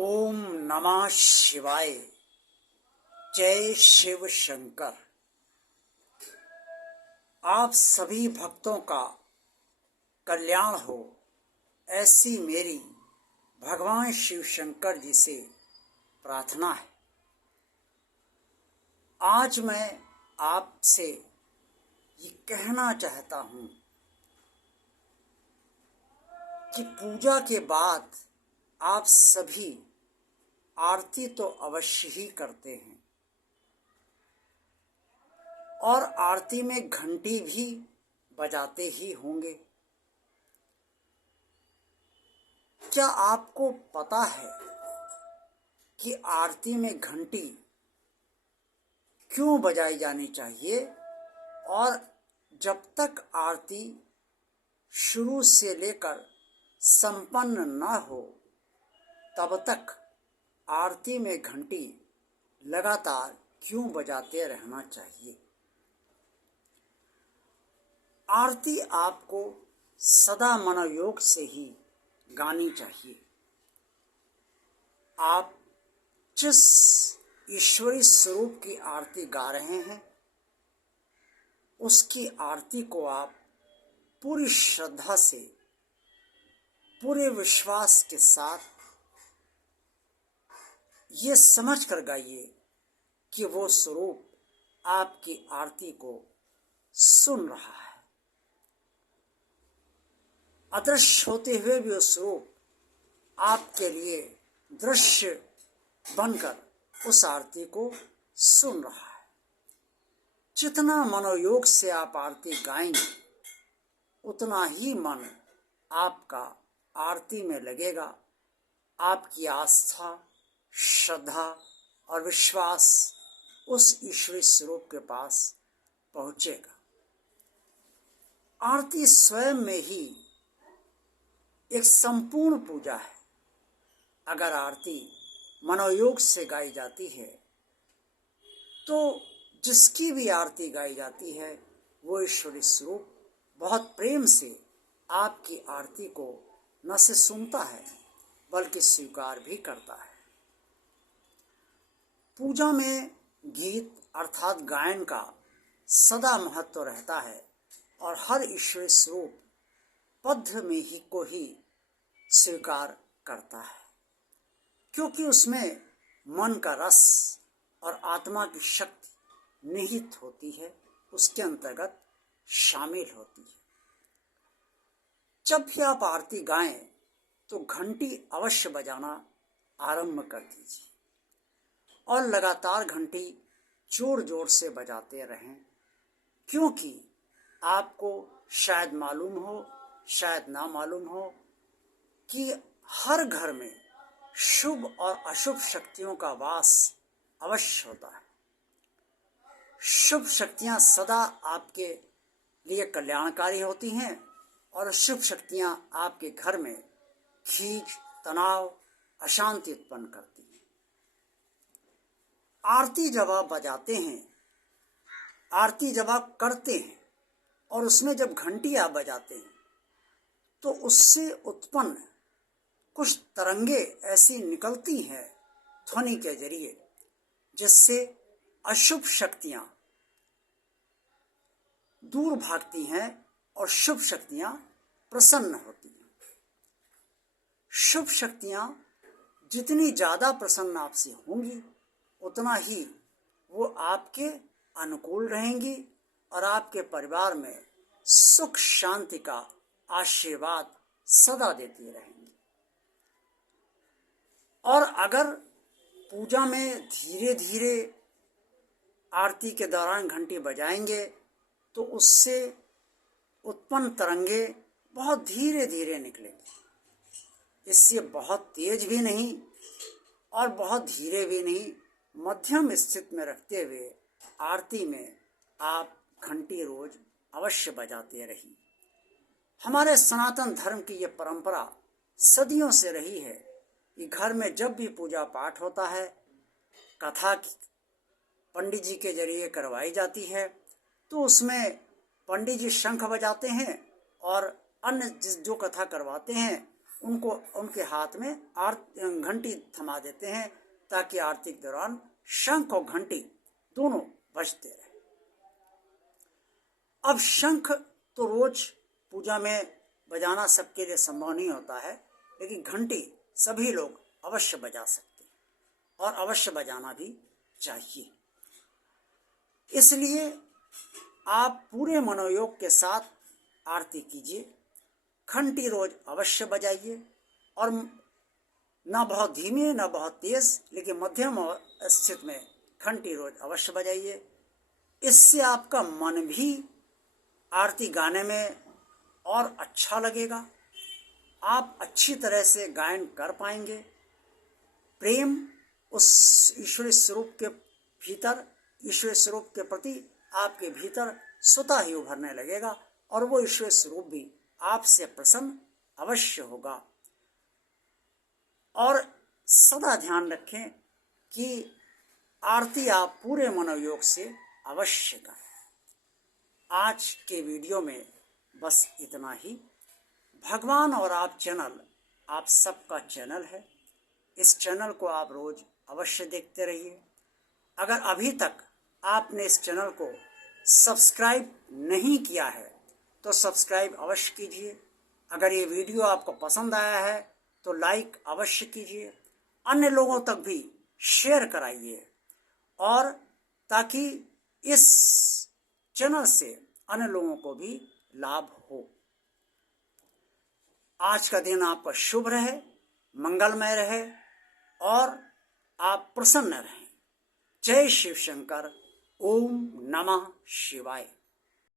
ओम नमः शिवाय। जय शिव शंकर। आप सभी भक्तों का कल्याण हो, ऐसी मेरी भगवान शिव शंकर जी से प्रार्थना है। आज मैं आपसे ये कहना चाहता हूँ कि पूजा के बाद आप सभी आरती तो अवश्य ही करते हैं और आरती में घंटी भी बजाते ही होंगे। क्या आपको पता है कि आरती में घंटी क्यों बजाई जानी चाहिए और जब तक आरती शुरू से लेकर संपन्न न हो तब तक आरती में घंटी लगातार क्यों बजाते रहना चाहिए? आरती आपको सदा मनोयोग से ही गानी चाहिए। आप जिस ईश्वरी स्वरूप की आरती गा रहे हैं उसकी आरती को आप पूरी श्रद्धा से, पूरे विश्वास के साथ ये समझ कर गाइए कि वो स्वरूप आपकी आरती को सुन रहा है। अदृश्य होते हुए भी वो स्वरूप आपके लिए दृश्य बनकर उस आरती को सुन रहा है। जितना मनोयोग से आप आरती गाएंगे उतना ही मन आपका आरती में लगेगा। आपकी आस्था, श्रद्धा और विश्वास उस ईश्वरी स्वरूप के पास पहुंचेगा। आरती स्वयं में ही एक संपूर्ण पूजा है। अगर आरती मनोयोग से गाई जाती है तो जिसकी भी आरती गाई जाती है वो ईश्वरी स्वरूप बहुत प्रेम से आपकी आरती को न से सुनता है बल्कि स्वीकार भी करता है। पूजा में गीत अर्थात गायन का सदा महत्व रहता है और हर ईश्वरी स्वरूप पद्य में ही को ही स्वीकार करता है, क्योंकि उसमें मन का रस और आत्मा की शक्ति निहित होती है, उसके अंतर्गत शामिल होती है। जब भी आप आरती गाएं तो घंटी अवश्य बजाना आरंभ कर दीजिए और लगातार घंटी जोर जोर से बजाते रहें, क्योंकि आपको शायद मालूम हो, शायद ना मालूम हो कि हर घर में शुभ और अशुभ शक्तियों का वास अवश्य होता है। शुभ शक्तियां सदा आपके लिए कल्याणकारी होती हैं और अशुभ शक्तियां आपके घर में खींच, तनाव, अशांति उत्पन्न करती हैं। आरती जब आप बजाते हैं, आरती जब आप करते हैं और उसमें जब घंटी आप बजाते हैं तो उससे उत्पन्न कुछ तरंगे ऐसी निकलती हैं ध्वनि के जरिए जिससे अशुभ शक्तियां दूर भागती हैं और शुभ शक्तियां प्रसन्न होती हैं। शुभ शक्तियां जितनी ज़्यादा प्रसन्न आपसे होंगी उतना ही वो आपके अनुकूल रहेंगी और आपके परिवार में सुख शांति का आशीर्वाद सदा देती रहेंगी। और अगर पूजा में धीरे धीरे आरती के दौरान घंटी बजाएंगे तो उससे उत्पन्न तरंगे बहुत धीरे धीरे निकलेंगी। इससे बहुत तेज भी नहीं और बहुत धीरे भी नहीं, मध्यम स्थिति में रखते हुए आरती में आप घंटी रोज अवश्य बजाते रहिए। हमारे सनातन धर्म की ये परंपरा सदियों से रही है कि घर में जब भी पूजा पाठ होता है, कथा पंडित जी के जरिए करवाई जाती है तो उसमें पंडित जी शंख बजाते हैं और अन्य जो कथा करवाते हैं उनको उनके हाथ में घंटी थमा देते हैं ताकि आरती के दौरान शंख और घंटी दोनों बजते रहे। अब शंख तो रोज पूजा में बजाना सबके लिए संभव नहीं होता है, लेकिन घंटी सभी लोग अवश्य बजा सकते हैं और अवश्य बजाना भी चाहिए। इसलिए आप पूरे मनोयोग के साथ आरती कीजिए, घंटी रोज अवश्य बजाइए और न बहुत धीमे न बहुत तेज, लेकिन मध्यम स्थिति में घंटी रोज अवश्य बजाइए। इससे आपका मन भी आरती गाने में और अच्छा लगेगा, आप अच्छी तरह से गायन कर पाएंगे। प्रेम उस ईश्वरीय स्वरूप के भीतर, ईश्वरीय स्वरूप के प्रति आपके भीतर स्वतः ही उभरने लगेगा और वो ईश्वरीय स्वरूप भी आपसे प्रसन्न अवश्य होगा। और सदा ध्यान रखें कि आरती आप पूरे मनोयोग से अवश्य गाएं। आज के वीडियो में बस इतना ही। भगवान और आप चैनल आप सबका चैनल है, इस चैनल को आप रोज अवश्य देखते रहिए। अगर अभी तक आपने इस चैनल को सब्सक्राइब नहीं किया है तो सब्सक्राइब अवश्य कीजिए। अगर ये वीडियो आपको पसंद आया है तो लाइक अवश्य कीजिए, अन्य लोगों तक भी शेयर कराइए, और ताकि इस चैनल से अन्य लोगों को भी लाभ हो। आज का दिन आपका शुभ रहे, मंगलमय रहे और आप प्रसन्न रहें। जय शिव शंकर। ओम नमः शिवाय।